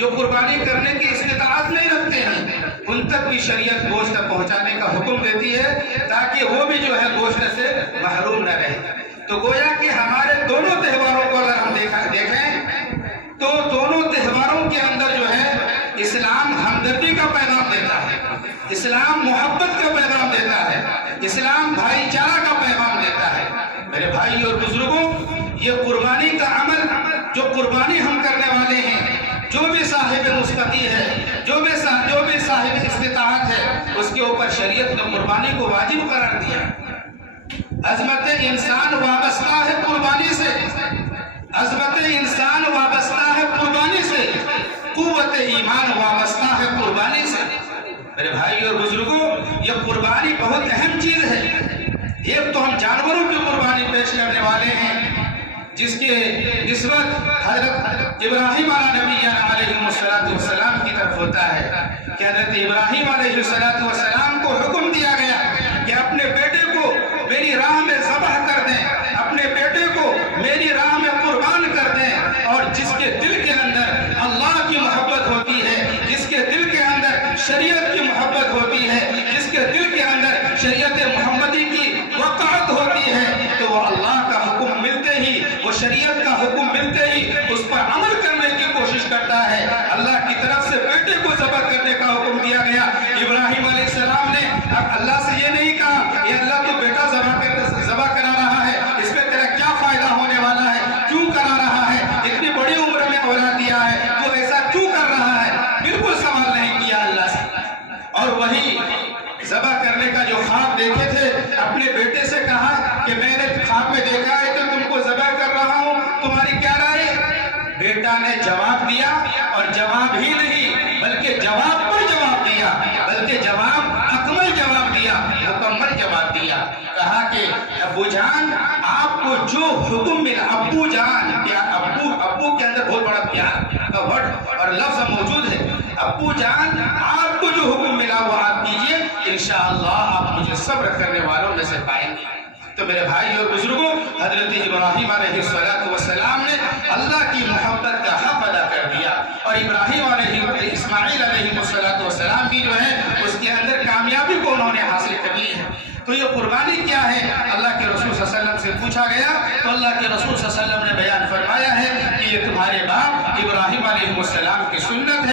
جو قربانی کرنے کی استطاعت نہیں رکھتے ہیں ان تک بھی شریعت گوشت پہنچانے کا حکم دیتی ہے تاکہ وہ بھی جو ہے گوشت سے محروم نہ رہے۔ تو گویا کہ ہمارے دونوں تہواروں کو اگر ہم دیکھیں تو دونوں تہواروں کے اندر جو ہے اسلام ہمدردی کا پیغام دیتا ہے، اسلام محبت کا پیغام دیتا ہے، اسلام بھائی چارہ کا پیغام دیتا ہے۔ میرے بھائی اور بزرگوں، یہ قربانی کا عمل جو قربانی ہم کرنے والے ہیں، جو بھی صاحب مستطیع ہے، جو بھی صاحب استطاعت ہے، اس کے اوپر شریعت نے قربانی کو واجب قرار دیا۔ عظمت انسان وابستہ ہے قربانی سے، عظمت انسان وابستہ ہے قربانی سے، قوت ایمان وابستہ ہے قربانی سے۔ میرے بھائی اور بزرگوں، یہ قربانی بہت اہم چیز ہے۔ ایک تو ہم جانوروں کی قربانی پیش کرنے والے ہیں جس کے نسبت حضرت ابراہیم علیہ السلام کی طرف ہوتا ہے کہ حضرت ابراہیم علیہ السلام کو حکم دیا گیا کہ اپنے بیٹے کو میری راہ میں ذبح کر دیں، اپنے بیٹے کو میری راہ میں قربان کر دیں، اور جس کے دل کے اندر اللہ کی محبت ہوتی ہے، جس کے دل کے اندر شریعت کی محبت ہوتی ہے، جس کے دل کے اندر شریعت محمدی کی وقعت ہوتی ہے، تو وہ اللہ کا حکم ملتے ہی، وہ شریعت کا حکم ملتے ہی اس پر عمل کرنے کی کوشش کرتا ہے۔ اللہ کی طرف سے بیٹے کو ذبح کرنے کا حکم دیا گیا۔ ابراہیم علیہ السلام نے اب اللہ سے یہ نہیں کہا کہ اللہ تو بیٹا ذبح کرا رہا ہے، اس میں تیرا کیا فائدہ ہونے والا ہے، کیوں کرا رہا ہے، اتنی بڑی عمر میں اولاد دیا ہے تو ایسا کیوں کر رہا ہے، بالکل سوال نہیں کیا اللہ سے۔ اور وہی ذبح کرنے کا جو خواب دیکھے تھے، اپنے بیٹے سے کہا کہ میں نے خواب میں دیکھا ہے کہ تم کو ذبح کر رہا ہوں، تمہاری کیا رائے؟ بیٹا نے جواب دیا، اور جواب ہی نہیں بلکہ جواب پر جواب دیا، بلکہ جواب اکمل جواب دیا، مکمل جواب دیا۔ کہا کہ ابو جان، آپ کو جو حکم ملا، ابو جان، ابو کے اندر بہت بڑا پیار کا ورڈ اور لفظ موجود ہے، ابو جان آپ کو جو حکم ملا وہ آپ کیجئے، انشاءاللہ آپ مجھے صبر کرنے والوں میں سے پائیں گے۔ تو میرے بھائی اور بزرگوں، حضرت ابراہیم علیہ السلام نے اللہ کی محبت کا حق ادا کر دیا، اور اسماعیل علیہ السلام بھی جو ہے اس کے اندر کامیابی کو انہوں نے حاصل کر لی ہے۔ تو یہ قربانی کیا ہے؟ اللہ کے رسول صلی اللہ علیہ وسلم سے پوچھا گیا تو اللہ کے رسول صلی اللہ علیہ وسلم نے بیان فرمایا ہے کہ یہ تمہارے باپ ابراہیم علیہ السلام کی سنت ہے۔